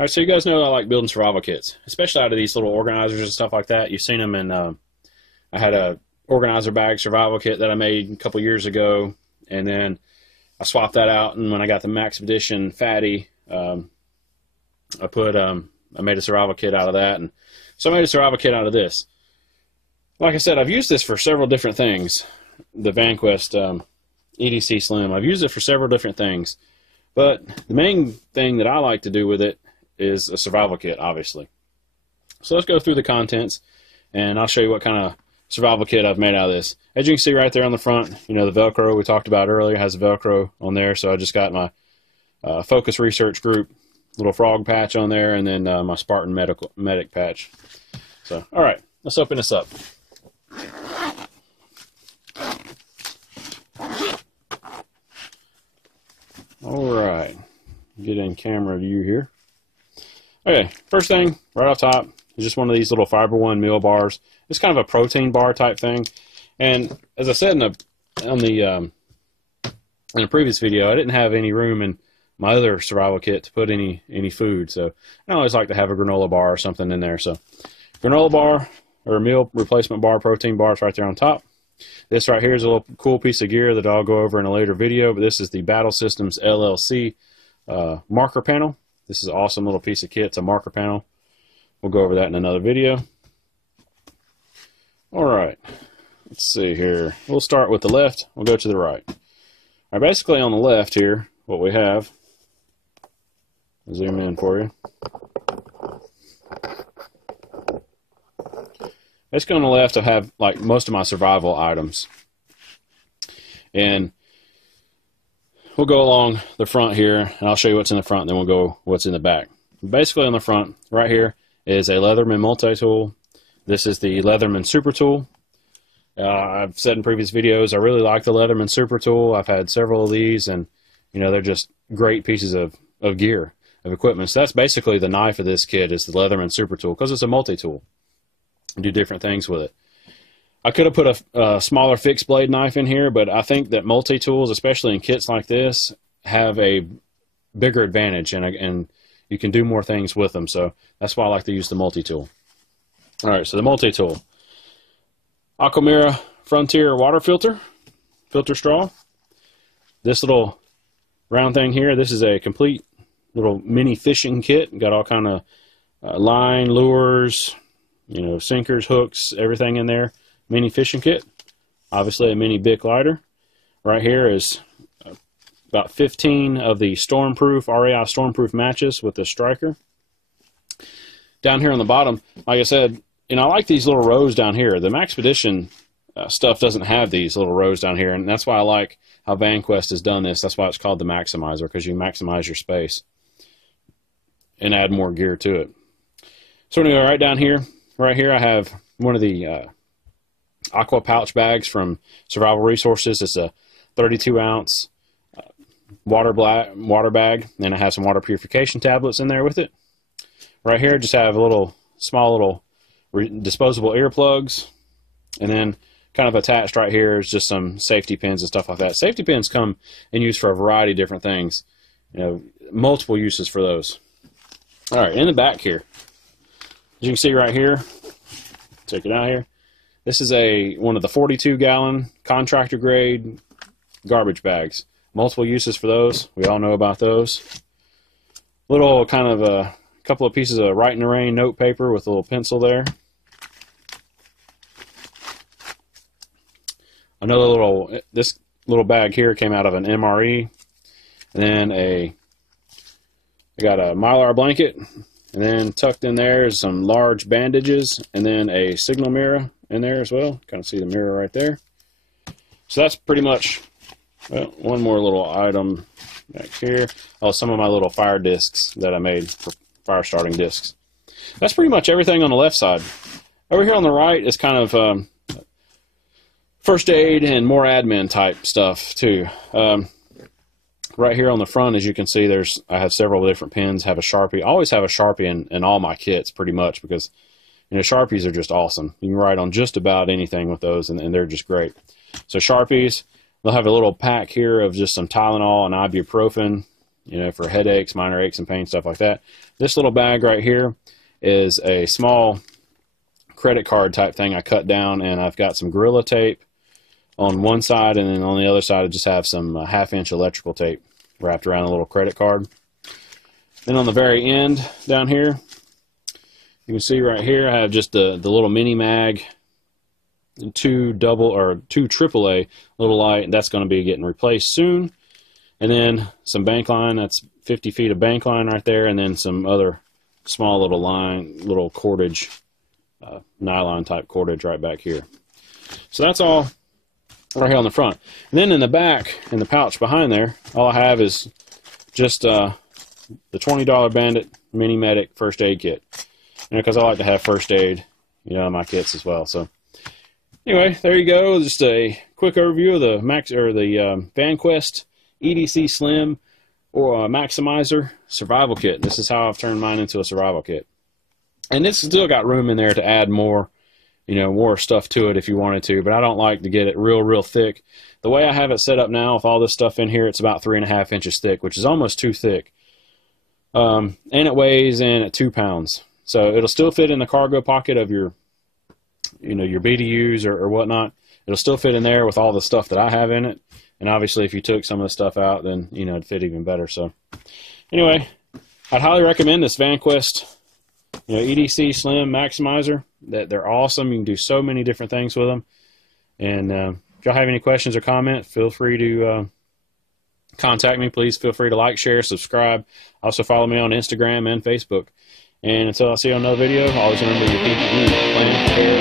All right, so you guys know I like building survival kits, especially out of these little organizers and stuff like that. You've seen them in, I had a organizer bag survival kit that I made a couple years ago, and then I swapped that out, and when I got the Max Edition Fatty, I made a survival kit out of that, and so I made a survival kit out of this. Like I said, I've used this for several different things, the Vanquest EDC-Slim. I've used it for several different things, but the main thing that I like to do with it is a survival kit, obviously. So let's go through the contents, and I'll show you what kind of survival kit I've made out of this. As you can see right there on the front, you know, the Velcro we talked about earlier has a Velcro on there, so I just got my Focus Research Group little frog patch on there, and then my Spartan medic patch. So, all right, let's open this up. All right, get in camera view here. Okay, first thing right off top is just one of these little Fiber One meal bars. It's kind of a protein bar type thing, and as I said in the previous video, I didn't have any room in my other survival kit to put any food, so I always like to have a granola bar or something in there. So granola bar or a meal replacement bar, protein bars right there on top. This right here is a little cool piece of gear that I'll go over in a later video, but this is the Battle Systems LLC marker panel. This is an awesome little piece of kit. It's a marker panel. We'll go over that in another video. All right, let's see here. We'll start with the left. We'll go to the right. All right, basically on the left here, what we have, I'll zoom in for you. Basically on the left, I have like most of my survival items. And we'll go along the front here, and I'll show you what's in the front, and then we'll go what's in the back. Basically on the front, right here, is a Leatherman Multi-Tool. This is the Leatherman Super Tool. I've said in previous videos, I really like the Leatherman Super Tool. I've had several of these, and you know, they're just great pieces of gear, of equipment. So that's basically the knife of this kit, is the Leatherman Super Tool, because it's a multi-tool. You do different things with it. I could have put a smaller fixed blade knife in here, but I think that multi-tools, especially in kits like this, have a bigger advantage, and you can do more things with them. So that's why I like to use the multi-tool. All right, so the multi-tool. Aqua Mera Frontier water filter straw. This little round thing here, this is a complete little mini fishing kit. Got all kind of line, lures, you know, sinkers, hooks, everything in there. Mini fishing kit. Obviously a mini Bic lighter. Right here is about 15 of the Stormproof, REI Stormproof matches with the striker. Down here on the bottom, like I said, you know, I like these little rows down here. The Max Edition stuff doesn't have these little rows down here, and that's why I like how Vanquest has done this. That's why it's called the Maixmizer, because you maximize your space and add more gear to it. So anyway, right down here, right here, I have one of the Aqua pouch bags from Survival Resources. It's a 32-ounce water bag, and it has some water purification tablets in there with it. Right here, just have a little small little disposable earplugs, and then kind of attached right here is just some safety pins and stuff like that. Safety pins come in use for a variety of different things. You know, multiple uses for those. All right, in the back here, as you can see right here, take it out here. This is one of the 42-gallon Contractor grade garbage bags. Multiple uses for those. We all know about those. Little kind of a couple of pieces of Write in the Rain note paper with a little pencil there. Another little, this little bag here came out of an MRE. And then I got a Mylar blanket, and then tucked in there is some large bandages, and then a signal mirror in there as well. Kind of see the mirror right there. So that's pretty much, well, one more little item back here. Oh, some of my little fire discs that I made for fire starting discs. That's pretty much everything on the left side. Over here on the right is kind of first aid and more admin type stuff too. Right here on the front, as you can see, I have several different pens. Have a Sharpie. I always have a Sharpie in all my kits, pretty much, because you know, Sharpies are just awesome. You can write on just about anything with those, and they're just great. So Sharpies, they'll have a little pack here of just some Tylenol and ibuprofen, you know, for headaches, minor aches and pains, stuff like that. This little bag right here is a small credit card type thing I cut down, and I've got some Gorilla tape on one side, and then on the other side I just have some 1/2-inch electrical tape wrapped around a little credit card. Then on the very end down here, you can see right here I have just the little mini mag, two AAA little light, and that's going to be getting replaced soon. And then some bank line, that's 50 feet of bank line right there, and then some other small little cordage, nylon type cordage right back here. So that's all right here on the front. And then in the back, in the pouch behind there, all I have is just the $20 Bandit Mini Medic First Aid Kit. You know, because I like to have first aid, you know, in my kits as well. So anyway, there you go. Just a quick overview of the Vanquest EDC-Slim Maixmizer survival kit. This is how I've turned mine into a survival kit. And it's still got room in there to add more, you know, more stuff to it if you wanted to, but I don't like to get it real thick. The way I have it set up now with all this stuff in here, it's about 3.5 inches thick, which is almost too thick. And it weighs in at 2 pounds. So it'll still fit in the cargo pocket of your, you know, your BDUs or whatnot. It'll still fit in there with all the stuff that I have in it. And obviously if you took some of the stuff out, then, you know, it'd fit even better. So anyway, I'd highly recommend this Vanquest, you know, EDC-Slim Maixmizer. They're awesome. You can do so many different things with them. And if y'all have any questions or comments, feel free to contact me. Please feel free to like, share, subscribe. Also follow me on Instagram and Facebook. And until I see you on another video, always remember your PPE, plan, prepare,